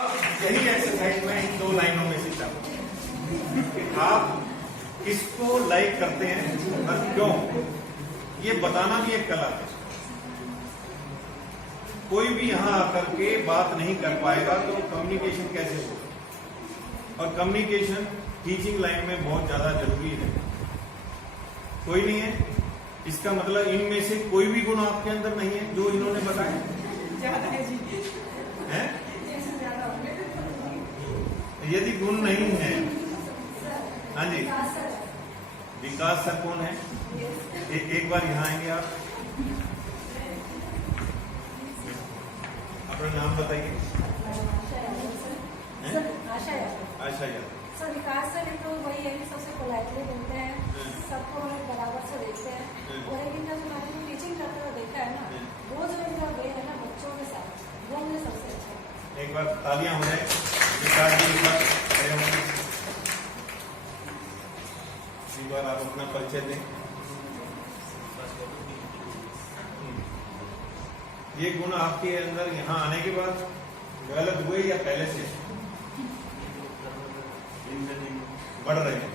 यही एक्सरसाइज मैं इन 2 लाइनों में से चाहता हूं कि आप किसको लाइक करते हैं और क्यों, ये बताना भी एक कला है। कोई भी यहां आकर के बात नहीं कर पाएगा तो कम्युनिकेशन कैसे होगा, और कम्युनिकेशन टीचिंग लाइन में बहुत ज्यादा जरूरी है। कोई नहीं है, इसका मतलब इनमें से कोई भी गुण आपके अंदर नहीं है जो इन्होंने बताया है? यदि गुण नहीं है, हाँ जी, विकास सर कौन है? एक बार यहाँ आएंगे आप, अपना नाम बताइए। आशा यादव। सर विकास सर तो वही है कि सबसे पोलाइटली बोलते हैं, सबको हमें बराबर से देखते हैं, और एक इनका जो मैंने टीचिंग करते हुए देखा है ना, वो जो इनका वे है ना बच्चों के साथ, वो मुझे सबसे अच्छा है। एक बार तालियां हो जाए विकास जी, एक बार आप अपना परिचय दें। ये गुण आपके अंदर यहाँ आने के बाद डेवलप हुए या पहले से बढ़ रहे हैं?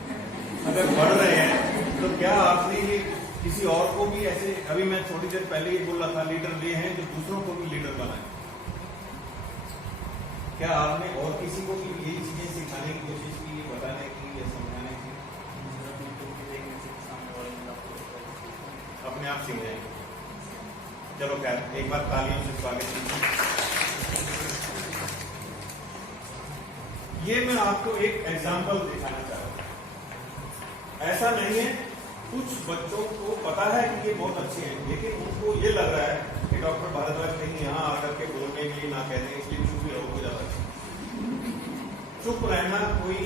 अगर बढ़ रहे हैं तो क्या आपने ये किसी और को भी ऐसे, अभी मैं थोड़ी देर पहले ये बोल रहा था, लीडर वे हैं जो दूसरों को भी लीडर बनाए, क्या आपने और किसी को भी यही चीजें सिखाने की कोशिश की, बताने की या समझाने की? अपने आप सीख जाएंगे। चलो खैर, एक बार तालियों से स्वागत कीजिए। ये मैं आपको एक एग्जाम्पल दिखाना चाह रहा हूं। ऐसा नहीं है, कुछ बच्चों को पता है कि ये बहुत अच्छे हैं, लेकिन उनको ये लग रहा है कि डॉक्टर भारद्वाज कहीं यहाँ आकर के बोलने के लिए ना कहते हैं, इसलिए चुप ही रहो ज्यादा। चुप रहना कोई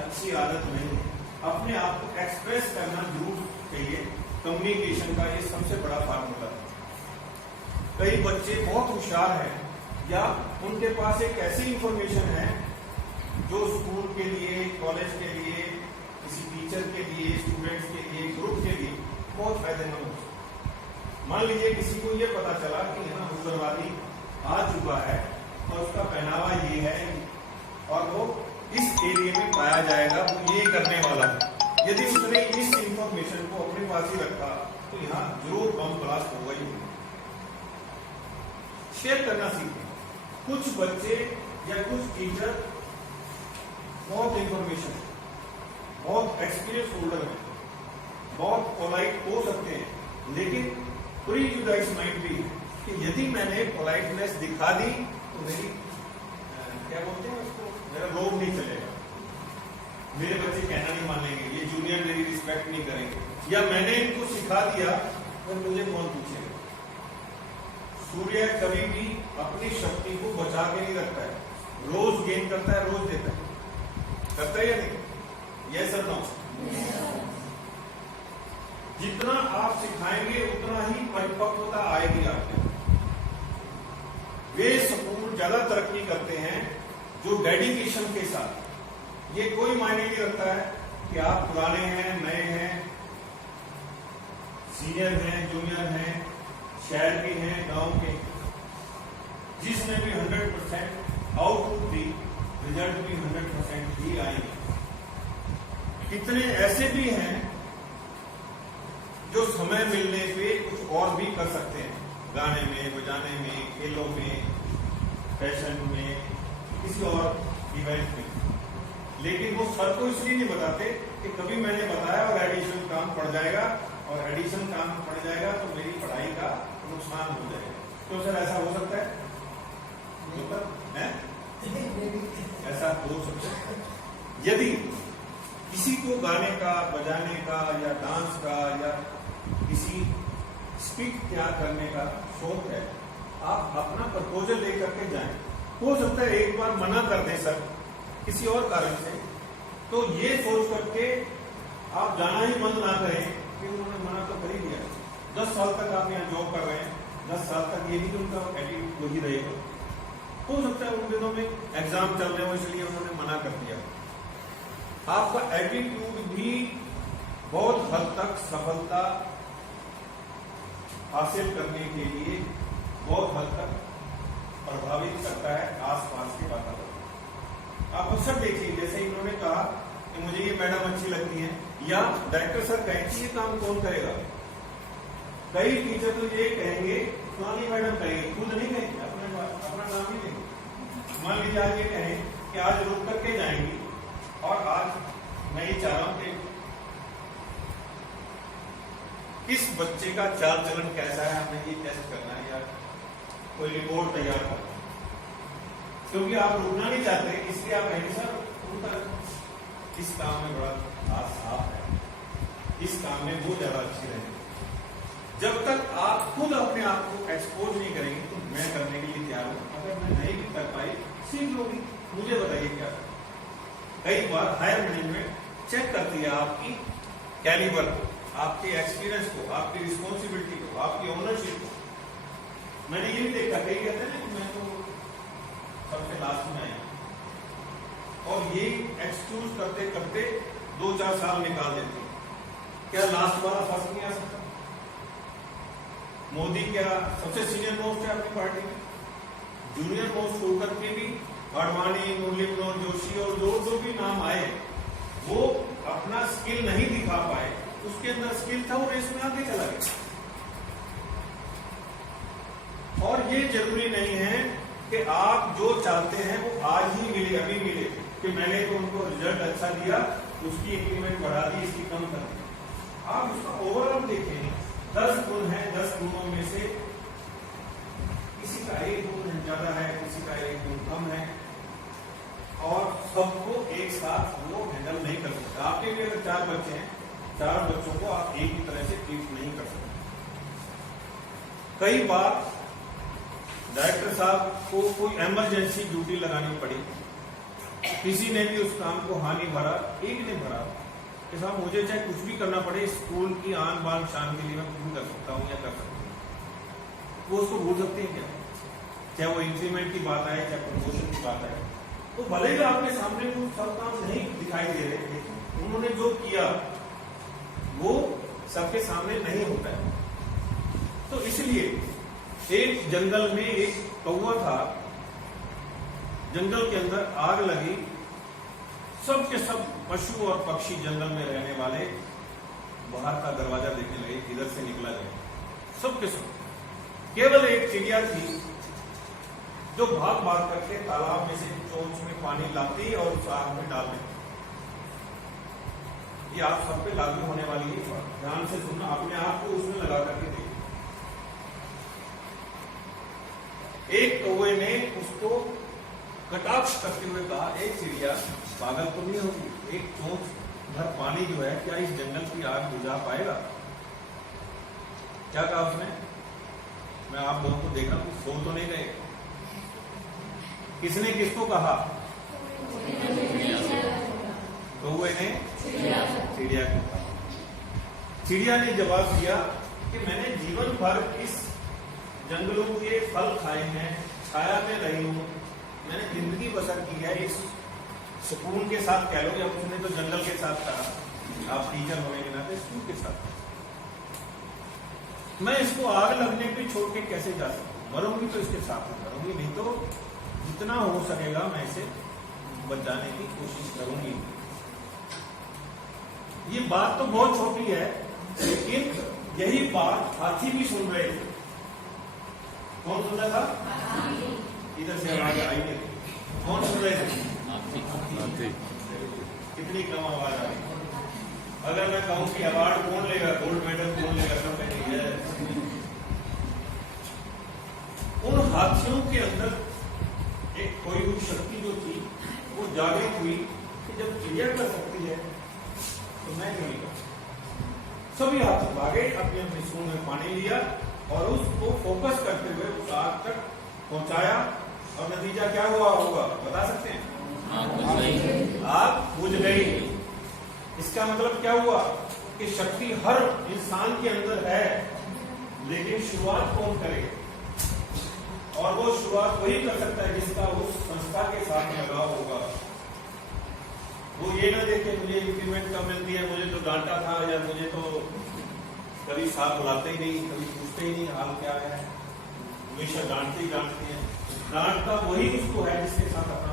अच्छी आदत नहीं है। अपने आप को एक्सप्रेस करना जरूर चाहिए। कम्युनिकेशन का ये सबसे बड़ा फार्मूला है। कई बच्चे बहुत होशियार हैं, या उनके पास एक ऐसी इंफॉर्मेशन है जो स्कूल के लिए, कॉलेज के लिए, किसी टीचर के लिए, स्टूडेंट्स के लिए, ग्रुप के लिए बहुत फायदेमंद हो। मान लीजिए किसी को ये पता चला कि यहाँ उग्रवादी आ चुका है और उसका पहनावा ये है और वो इस एरिया में पाया जाएगा, वो ये करने वाला है। यदि उसने इस इंफॉर्मेशन को अपने पास ही रखा तो यहाँ जरूर बम ब्लास्ट होगा ही। शेयर करना सीखें। कुछ बच्चे या कुछ टीचर बहुत इंफॉर्मेशन, बहुत एक्सपीरियंस होल्डर है, बहुत पोलाइट हो सकते हैं, लेकिन प्रीजुडाइज माइंड भी है कि यदि मैंने पोलाइटनेस दिखा दी तो मेरी क्या बोलते हैं उसको, मेरा रोब नहीं चलेगा, मेरे बच्चे कहना नहीं मानेंगे, ये जूनियर मेरी रिस्पेक्ट नहीं करेंगे, या मैंने इनको सिखा दिया तो मुझे कौन पूछेगा। सूर्य कभी भी अपनी शक्ति को बचा के नहीं रखता है, रोज गेन करता है, रोज देता है, करता है या नहीं? यस और नो? जितना आप सिखाएंगे उतना ही परिपक्वता आएगी आपके। वे स्कूल ज्यादा तरक्की करते हैं जो डेडिकेशन के साथ, ये कोई मायने नहीं रखता है कि आप पुराने हैं, नए हैं, सीनियर हैं, जूनियर हैं, शहर के हैं, गांव के, जिसने भी 100% आउटपुट दी, रिजल्ट भी 100% ही आएंगे। कितने ऐसे भी हैं जो समय मिलने पे कुछ और भी कर सकते हैं, गाने में, बजाने में, खेलों में, फैशन में, किसी और इवेंट में, लेकिन वो सर को इसलिए नहीं बताते कि कभी मैंने बताया और एडिशनल काम पड़ जाएगा, और एडिशनल काम पड़ जाएगा तो मेरी पढ़ाई का नुकसान हो जाएगा। तो सर ऐसा हो सकता है? ऐसा हो सकता है। यदि किसी को गाने का, बजाने का, या डांस का, या किसी स्पीच तैयार करने का शौक है, आप अपना प्रपोजल लेकर के जाएं। हो सकता है एक बार मना कर दें सर किसी और कारण से, तो ये सोच करके आप जाना ही बंद ना करें कि उन्होंने मना तो कर ही दिया। 10 साल तक आप यहाँ जॉब कर रहे हैं, 10 साल तक ये भी उनका एटीट्यूड वही रहेगा। हो सकता है उन दिनों में एग्जाम चल रहे हो इसलिए उन्होंने मना कर दिया। आपका एटीट्यूड भी बहुत हद तक सफलता हासिल करने के लिए बहुत हद तक प्रभावित करता है आसपास के वातावरण। अक्सर देखिए, जैसे इन्होंने कहा कि मुझे ये मैडम अच्छी लगती है, या डायरेक्टर सर कहें कि ये काम कौन करेगा। कई टीचर तो ये कहेंगे, पुरानी मैडम कहेंगे, खुद नहीं कहेंगे, अपना नाम ही देंगे। मान लीजिए आज ये कहें कि आज रुक करके जाएंगी, और आज मैं ये चाह रहा हूं कि किस बच्चे का चाल चलन कैसा है, हमें ये टेस्ट करना है, या कोई रिपोर्ट तैयार करना, क्योंकि आप रुकना नहीं चाहते, इसलिए आप कहेंगे सर इस काम में बड़ा साफ है, इस काम में वो ज्यादा अच्छी रहेगी। जब तक आप खुद अपने आप को एक्सपोज नहीं करेंगे तो मैं करने के लिए तैयार हूं। अगर मैं नहीं भी कर पाई, सीख लोगी, मुझे बताइए क्या। कई बार हायर मैनेजमेंट चेक करती है आपकी कैलिबर को, आपके एक्सपीरियंस को, आपकी रिस्पॉन्सिबिलिटी को, आपकी ओनरशिप को। मैंने ये भी देखा, कई कहते हैं ना कि मैं तो सबसे लास्ट में आया, और ये एक्सक्यूज करते करते 2-4 साल निकाल देते हैं। क्या लास्ट वाला फर्स्ट नहीं आ सकता? मोदी क्या सबसे सीनियर मोस्ट है अपनी पार्टी में? जूनियर मोस्ट होकर के भी अडवाणी, मुरली मनोहर जोशी और जो भी नाम आए, वो अपना स्किल नहीं दिखा पाए। उसके अंदर स्किल था, वो रेस में आगे चला गया। और ये जरूरी नहीं है कि आप जो चाहते हैं वो आज ही मिले, अभी मिले, कि मैंने तो उनको रिजल्ट अच्छा दिया, उसकी इंक्रीमेंट बढ़ा दी, इसकी कम कर दी। आप उसका ओवरऑल देखें, 10 गुण है, 10 गुणों में से किसी का 1 गुण ज्यादा है, किसी का 1 गुण कम है, और सबको एक साथ वो हैंडल नहीं कर सकते। आपके भी अगर 4 बच्चे हैं, 4 बच्चों को आप एक ही तरह से ट्रीट नहीं कर सकते। कई बार डायरेक्टर साहब को कोई इमरजेंसी ड्यूटी लगानी पड़ी, किसी ने भी उस काम को हानि भरा, एक ने भरा कि साहब मुझे चाहे कुछ भी करना पड़े, स्कूल की आन बान शान के लिए मैं कुछ भी कर सकता हूँ या कर सकती हूँ, वो उसको भूल सकते हैं क्या? चाहे वो इंक्रीमेंट की बात आए, चाहे प्रमोशन की बात आए, तो भले ही आपके सामने वो सब काम नहीं दिखाई दे रहे, लेकिन उन्होंने जो किया वो सबके सामने नहीं होता है। तो इसलिए एक जंगल में एक कौवा था, जंगल के अंदर आग लगी, सब के सब पशु और पक्षी जंगल में रहने वाले बाहर का दरवाजा देखने लगे, इधर से निकला गया, सब के सब। केवल एक चिड़िया थी जो भाग भाग करके तालाब में से चोंच में पानी लाती और उस आग में डाल देती। ये आप सब पे लागू होने वाली है, ध्यान से सुनना, अपने आप को उसमें लगा करके देखिए। एक कौवे ने उसको कटाक्ष करते हुए कहा, एक चिड़िया पागल तो नहीं होगी, एक चोंच भर पानी जो है क्या इस जंगल की आग बुझा पाएगा? क्या कहा उसने? मैं आप लोगों को देखा, कुछ सो तो नहीं गए। किसने किसको कहा? कौवे ने चिड़िया को कहा। चिड़िया ने जवाब दिया कि मैंने जीवन भर इस जंगलों के फल खाए हैं, छाया में रही हूं, मैंने जिंदगी बसर की है इस सुकून के साथ, कह लो, या उसने तो जंगल के साथ कहा, आप टीचर होने के नाते स्कूल के साथ। मैं इसको आग लगने पे छोड़ के कैसे जा सकता हूं? मरूंगी तो इसके साथ मरूंगी, नहीं तो जितना हो सकेगा मैं इसे बचाने की कोशिश करूंगी। ये बात तो बहुत छोटी है, लेकिन यही बात हाथी भी सुन रहे थे। कौन सुन रहा था? इधर से आवाज आई नहीं। कौन सुन रहे थे? कितनी कम आवाज आ रही। अगर मैं कहूं कि अवार्ड कौन लेगा, गोल्ड मेडल कौन लेगा, सब कहेंगे उन हाथियों के अंदर एक कोई भी शक्ति जो थी वो जागृत हुई कि जब चिड़िया कर सकती है तो मैं क्यों नहीं कर सकता। सभी हाथी भागे, अपने अपने सूंड में पानी लिया और उसको फोकस करते हुए उस आग तक पहुंचाया, और नतीजा क्या हुआ होगा बता सकते हैं? आग बुझ गई। इसका मतलब क्या हुआ कि शक्ति हर इंसान के अंदर है, लेकिन शुरुआत कौन करे? और वो शुरुआत वही कर सकता है जिसका उस संस्था के साथ लगाव होगा। वो ये ना देखे मुझे इंक्रीमेंट कब मिलती है, मुझे तो डांटा था, या मुझे तो कभी साथ बुलाते ही नहीं, कभी पूछते ही नहीं हाल क्या है, हमेशा डांटते ही डांटते हैं। डांटता वही उसको है जिसके साथ अपना